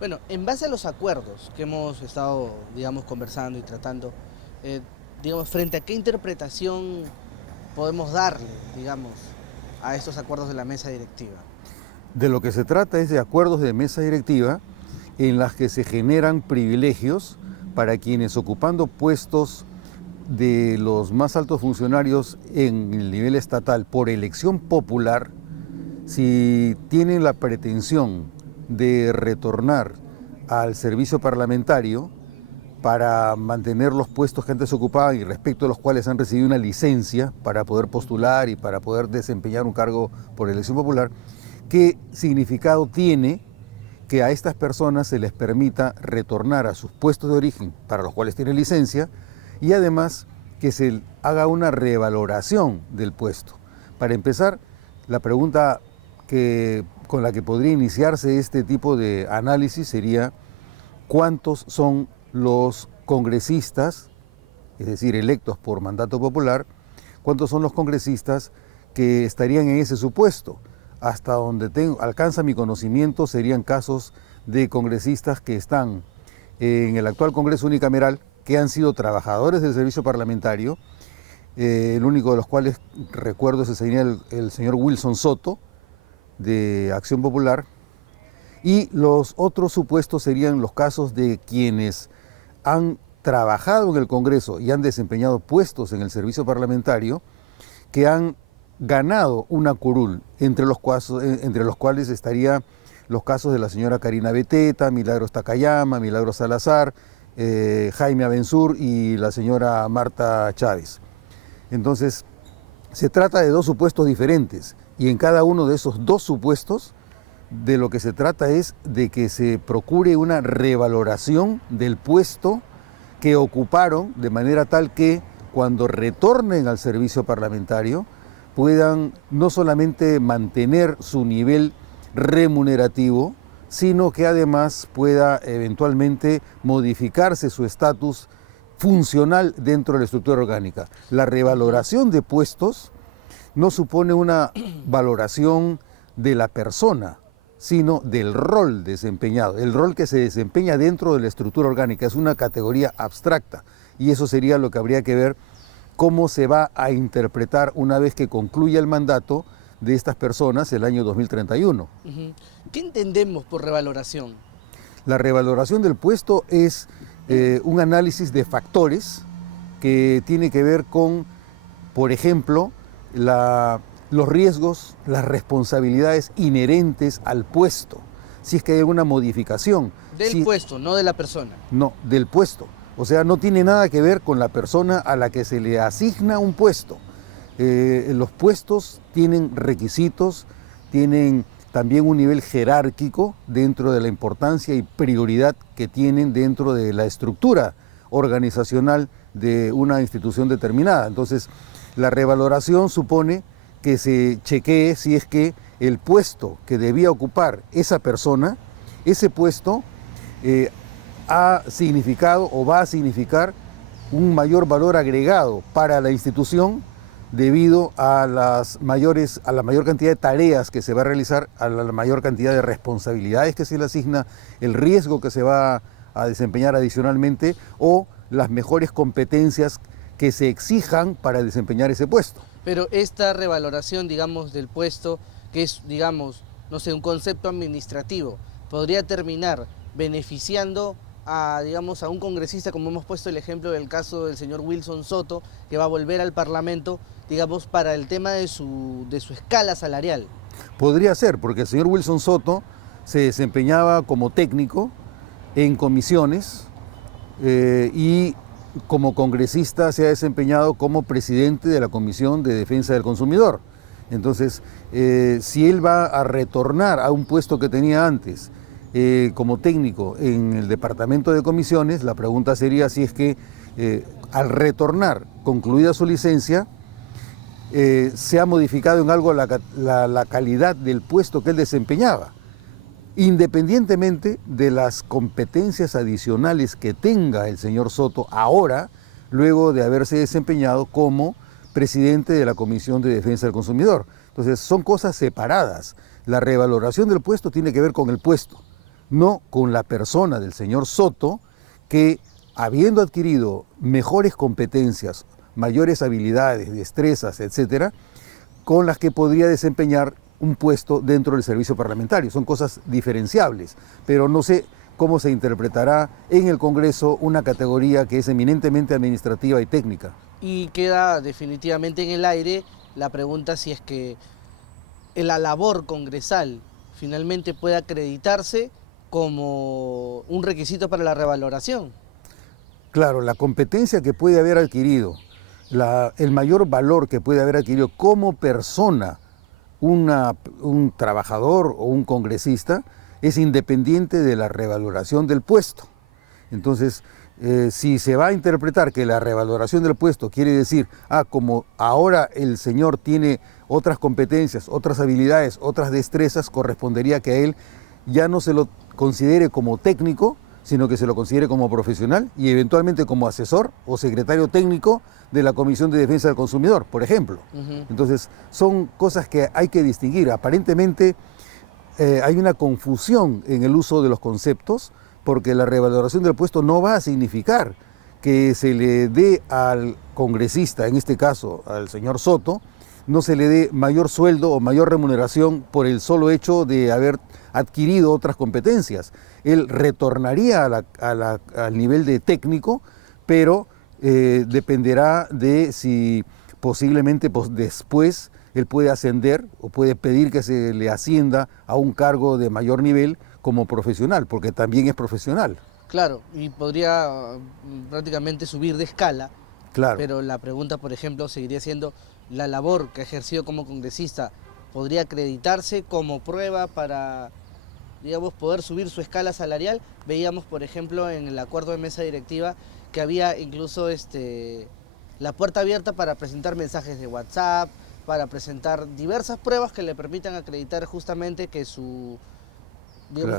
Bueno, en base a los acuerdos que hemos estado, digamos, conversando y tratando, eh, digamos, frente a qué interpretación podemos darle, digamos, a estos acuerdos de la mesa directiva. De lo que se trata es de acuerdos de mesa directiva en las que se generan privilegios para quienes ocupando puestos de los más altos funcionarios en el nivel estatal por elección popular, si tienen la pretensión de retornar al servicio parlamentario para mantener los puestos que antes ocupaban y respecto a los cuales han recibido una licencia para poder postular y para poder desempeñar un cargo por elección popular, ¿qué significado tiene que a estas personas se les permita retornar a sus puestos de origen para los cuales tienen licencia y además que se haga una revaloración del puesto? Para empezar, la pregunta con la que podría iniciarse este tipo de análisis sería: ¿cuántos son los congresistas, es decir, electos por mandato popular, cuántos son los congresistas que estarían en ese supuesto? Hasta donde alcanza mi conocimiento, serían casos de congresistas que están en el actual Congreso Unicameral, que han sido trabajadores del servicio parlamentario. El único de los cuales recuerdo ese sería el señor Wilson Soto, de Acción Popular. Y los otros supuestos serían los casos de quienes han trabajado en el Congreso y han desempeñado puestos en el servicio parlamentario, que han ganado una curul, entre los cuales estaría los casos de la señora Karina Beteta, Milagros Takayama, Milagros Salazar, Jaime Abensur y la señora Marta Chávez. Entonces, se trata de dos supuestos diferentes y en cada uno de esos dos supuestos de lo que se trata es de que se procure una revaloración del puesto que ocuparon, de manera tal que cuando retornen al servicio parlamentario puedan no solamente mantener su nivel remunerativo, sino que además pueda eventualmente modificarse su estatus funcional dentro de la estructura orgánica. La revaloración de puestos no supone una valoración de la persona, sino del rol desempeñado, el rol que se desempeña dentro de la estructura orgánica. Es una categoría abstracta y eso sería lo que habría que ver cómo se va a interpretar una vez que concluya el mandato de estas personas el año 2031. ¿Qué entendemos por revaloración? La revaloración del puesto es un análisis de factores que tiene que ver con, por ejemplo, los riesgos, las responsabilidades inherentes al puesto, si es que hay alguna modificación. Del puesto, no de la persona. No, del puesto. O sea, no tiene nada que ver con la persona a la que se le asigna un puesto. Los puestos tienen requisitos, tienen también un nivel jerárquico dentro de la importancia y prioridad que tienen dentro de la estructura organizacional de una institución determinada. Entonces, la revaloración supone que se chequee si es que el puesto que debía ocupar esa persona, ese puesto ha significado o va a significar un mayor valor agregado para la institución debido a la mayor cantidad de tareas que se va a realizar, a la mayor cantidad de responsabilidades que se le asigna, el riesgo que se va a desempeñar adicionalmente o las mejores competencias que se exijan para desempeñar ese puesto. Pero esta revaloración, digamos, del puesto, que es, digamos, no sé, un concepto administrativo, podría terminar beneficiando a, digamos, a un congresista, como hemos puesto el ejemplo del caso del señor Wilson Soto, que va a volver al Parlamento, digamos, para el tema de su escala salarial. Podría ser, porque el señor Wilson Soto se desempeñaba como técnico en comisiones y como congresista se ha desempeñado como presidente de la Comisión de Defensa del Consumidor. Entonces, si él va a retornar a un puesto que tenía antes como técnico en el departamento de comisiones, la pregunta sería si es que al retornar, concluida su licencia, se ha modificado en algo la calidad del puesto que él desempeñaba, independientemente de las competencias adicionales que tenga el señor Soto ahora, luego de haberse desempeñado como presidente de la Comisión de Defensa del Consumidor. Entonces, son cosas separadas. La revaloración del puesto tiene que ver con el puesto, no con la persona del señor Soto, que habiendo adquirido mejores competencias, mayores habilidades, destrezas, etcétera, con las que podría desempeñar un puesto dentro del servicio parlamentario. Son cosas diferenciables, pero no sé cómo se interpretará en el Congreso una categoría que es eminentemente administrativa y técnica. Y queda definitivamente en el aire la pregunta si es que la labor congresal finalmente puede acreditarse como un requisito para la revaloración. Claro, la competencia que puede haber adquirido, el mayor valor que puede haber adquirido como persona un trabajador o un congresista es independiente de la revaloración del puesto. Entonces, si se va a interpretar que la revaloración del puesto quiere decir, como ahora el señor tiene otras competencias, otras habilidades, otras destrezas, correspondería que a él ya no se lo considere como técnico, sino que se lo considere como profesional y eventualmente como asesor o secretario técnico de la Comisión de Defensa del Consumidor, por ejemplo. Entonces, son cosas que hay que distinguir. Aparentemente hay una confusión en el uso de los conceptos, porque la revaloración del puesto no va a significar que se le dé al congresista, en este caso al señor Soto, no se le dé mayor sueldo o mayor remuneración por el solo hecho de haber adquirido otras competencias. Él retornaría al nivel de técnico, pero dependerá de si posiblemente después él puede ascender o puede pedir que se le ascienda a un cargo de mayor nivel como profesional, porque también es profesional. Claro, y podría prácticamente subir de escala. Claro. Pero la pregunta, por ejemplo, seguiría siendo, ¿la labor que ha ejercido como congresista podría acreditarse como prueba para, digamos, poder subir su escala salarial? Veíamos, por ejemplo, en el acuerdo de mesa directiva que había incluso la puerta abierta para presentar mensajes de WhatsApp, para presentar diversas pruebas que le permitan acreditar justamente que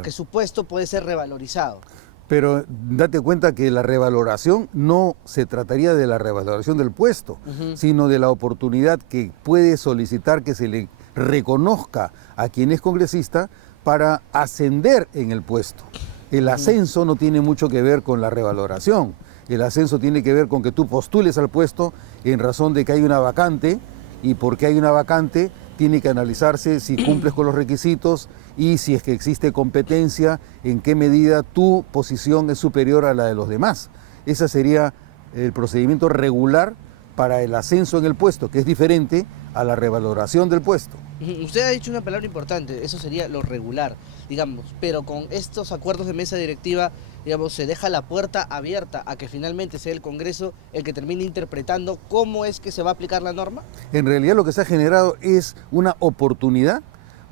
que su puesto puede ser revalorizado. Pero date cuenta que la revaloración no se trataría de la revaloración del puesto, sino de la oportunidad que puede solicitar que se le reconozca a quien es congresista para ascender en el puesto. El ascenso no tiene mucho que ver con la revaloración. El ascenso tiene que ver con que tú postules al puesto en razón de que hay una vacante, y porque hay una vacante tiene que analizarse si cumples con los requisitos y si es que existe competencia, en qué medida tu posición es superior a la de los demás. Ese sería el procedimiento regular para el ascenso en el puesto, que es diferente a la revaloración del puesto. Usted ha dicho una palabra importante, eso sería lo regular, digamos, pero con estos acuerdos de mesa directiva, digamos, se deja la puerta abierta a que finalmente sea el Congreso el que termine interpretando cómo es que se va a aplicar la norma. En realidad lo que se ha generado es una oportunidad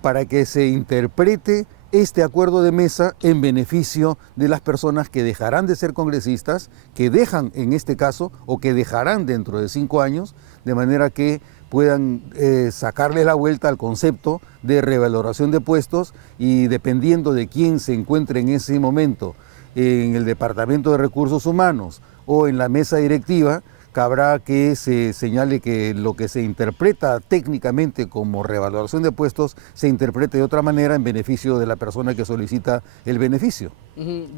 para que se interprete este acuerdo de mesa en beneficio de las personas que dejarán de ser congresistas, que dejan en este caso o que dejarán dentro de 5 años, de manera que puedan sacarle la vuelta al concepto de revaloración de puestos, y dependiendo de quién se encuentre en ese momento en el Departamento de Recursos Humanos o en la mesa directiva, cabrá que se señale que lo que se interpreta técnicamente como revaloración de puestos se interprete de otra manera en beneficio de la persona que solicita el beneficio.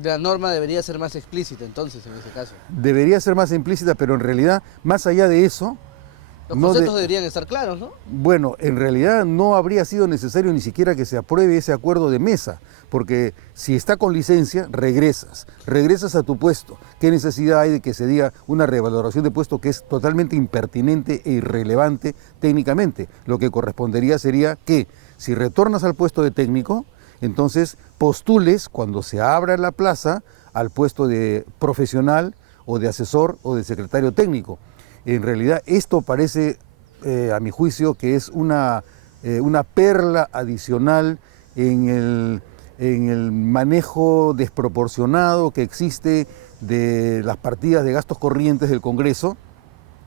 La norma debería ser más explícita entonces en ese caso. Debería ser más implícita, pero en realidad, más allá de eso, los conceptos deberían estar claros, ¿no? Bueno, en realidad no habría sido necesario ni siquiera que se apruebe ese acuerdo de mesa, porque si está con licencia, regresas a tu puesto. ¿Qué necesidad hay de que se diga una revaloración de puesto que es totalmente impertinente e irrelevante técnicamente? Lo que correspondería sería que si retornas al puesto de técnico, entonces postules cuando se abra la plaza al puesto de profesional o de asesor o de secretario técnico. En realidad esto parece, a mi juicio, que es una perla adicional en el manejo desproporcionado que existe de las partidas de gastos corrientes del Congreso,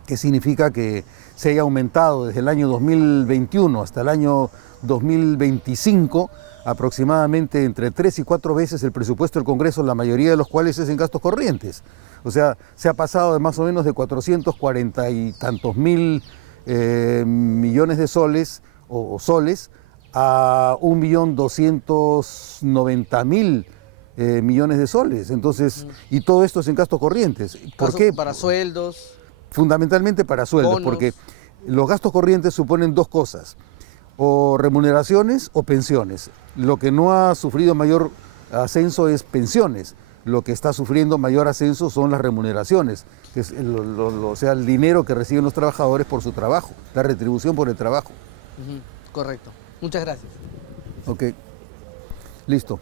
que significa que se haya aumentado desde el año 2021 hasta el año 2025 aproximadamente entre 3 y 4 veces el presupuesto del Congreso, la mayoría de los cuales es en gastos corrientes. O sea, se ha pasado de más o menos de 440 y tantos mil millones de soles o soles a 1.290.000 millones de soles. Entonces, y todo esto es en gastos corrientes. ¿Por Caso qué? para sueldos. Fundamentalmente para sueldos, Bonos. porque los gastos corrientes suponen dos cosas, o remuneraciones o pensiones. Lo que no ha sufrido mayor ascenso es pensiones, lo que está sufriendo mayor ascenso son las remuneraciones, que es o sea, el dinero que reciben los trabajadores por su trabajo, la retribución por el trabajo. Correcto. Muchas gracias. Ok, listo.